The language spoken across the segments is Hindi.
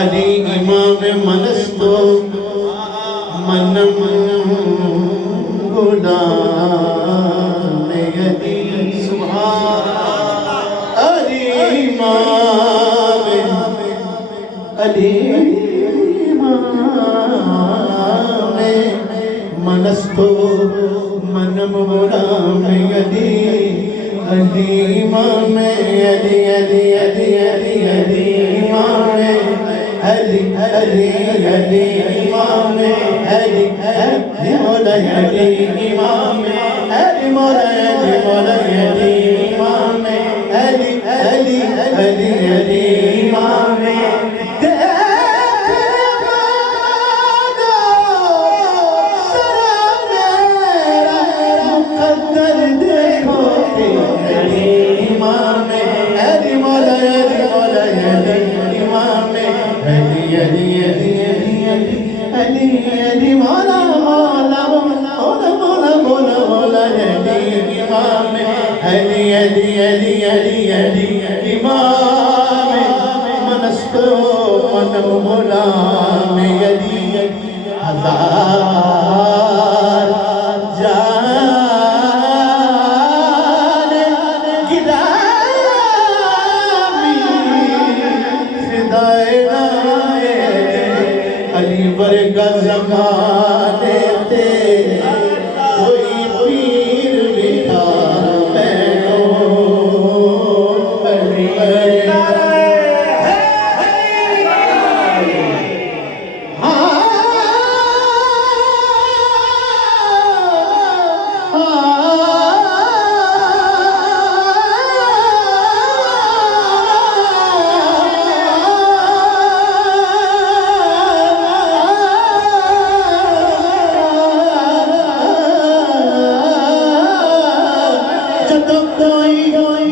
अली इमाम मनस्तो मनम गुलाम अली सुभान अली इमाम अली इमाम मनस्तो मनम गुलाम अली अली इमाम अली अली अली अली अली इमाम अली अली अली इमाम अली अली मौला अली इमाम अली मौला अली मौला अली इमाम अली अली अली अली इमाम मुकद्दर देखो अली इमाम अली मौला अली मौला अली इमाम अली अली अली अली अली अली अली मौला मौला मौला मौला मौला मौला अली इमाम अली अली अली अली अली इमाम मनस्तो मनम गुलाम अली हजार जान गिरामी फिदाए अली वर्गा ज़माने ते कोई पीर बिठा बैठो अली वर्गा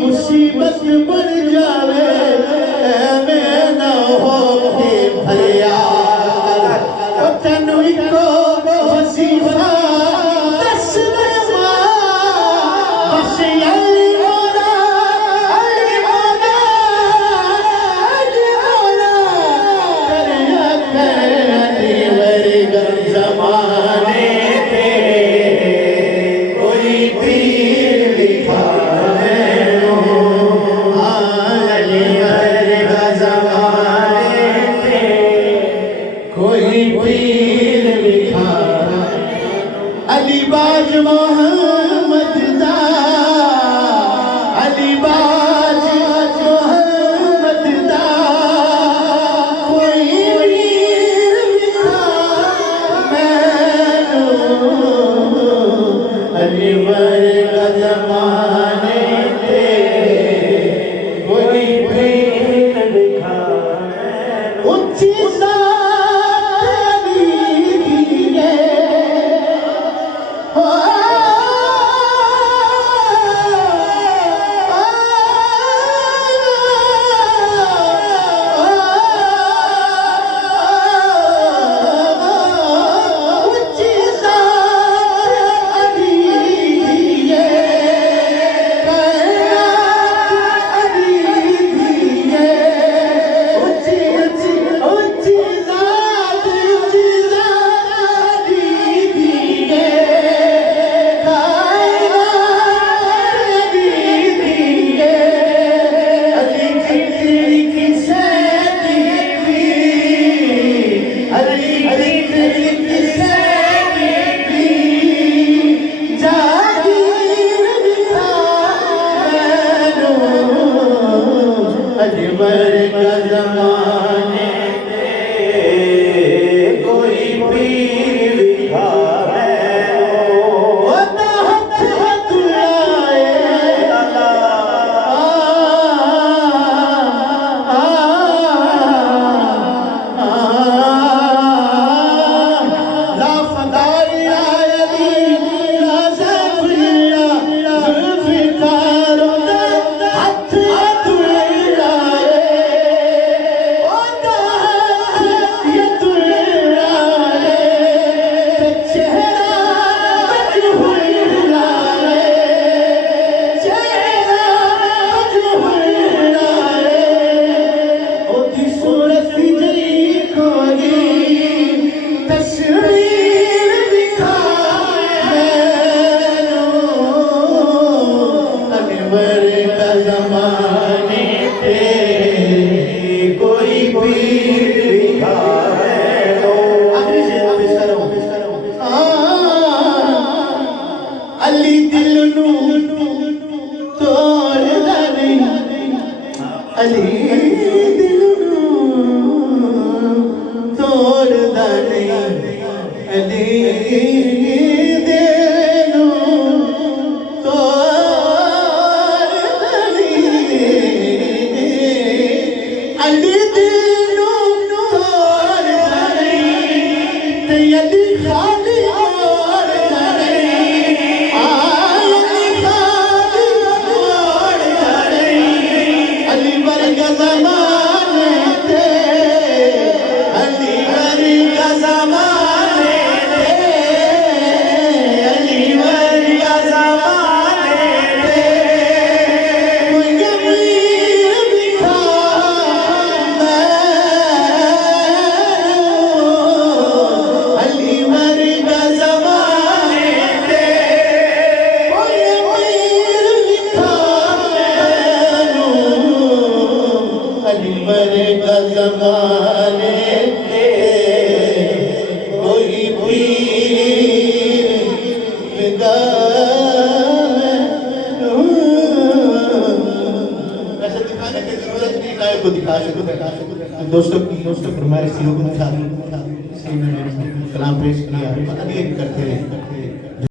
मुसीबत बन जावे मैं न हो के भैया तनु को वजीफा दस बस अली मौला अली मौला अली मौला अली वर्गा ज़माने पे कोई पीर दिखा कोई पीर लिखा अलीबाज मोहम्मद दा अलीबाज मोहम्मद दा कोई पीर लिखा मैनू अली वर्गा ज़माने ते कोई पीर लिखा उच्ची अली दिल तोड़दा नहीं अली दिल तोड़दा नहीं अली दिल तोड़दा नहीं ते अली खाली तोड़दा नहीं अली खाली तोड़दा नहीं अली वर्गा ज़माने ते अली वर्गा ज़माने ते अली वर्गा ज़माने ते कोई अमीर दिखा अली वर्गा ज़माने ते कोई अमीर दिखा अली वर्गा ज़माने ते कोई पीर विदा ऐसे दिखाने की जरूरत नहीं गाय को दिखा सको तो दोस्तों हमारे सीओ को कलाम पेश किया पता नहीं करते रहे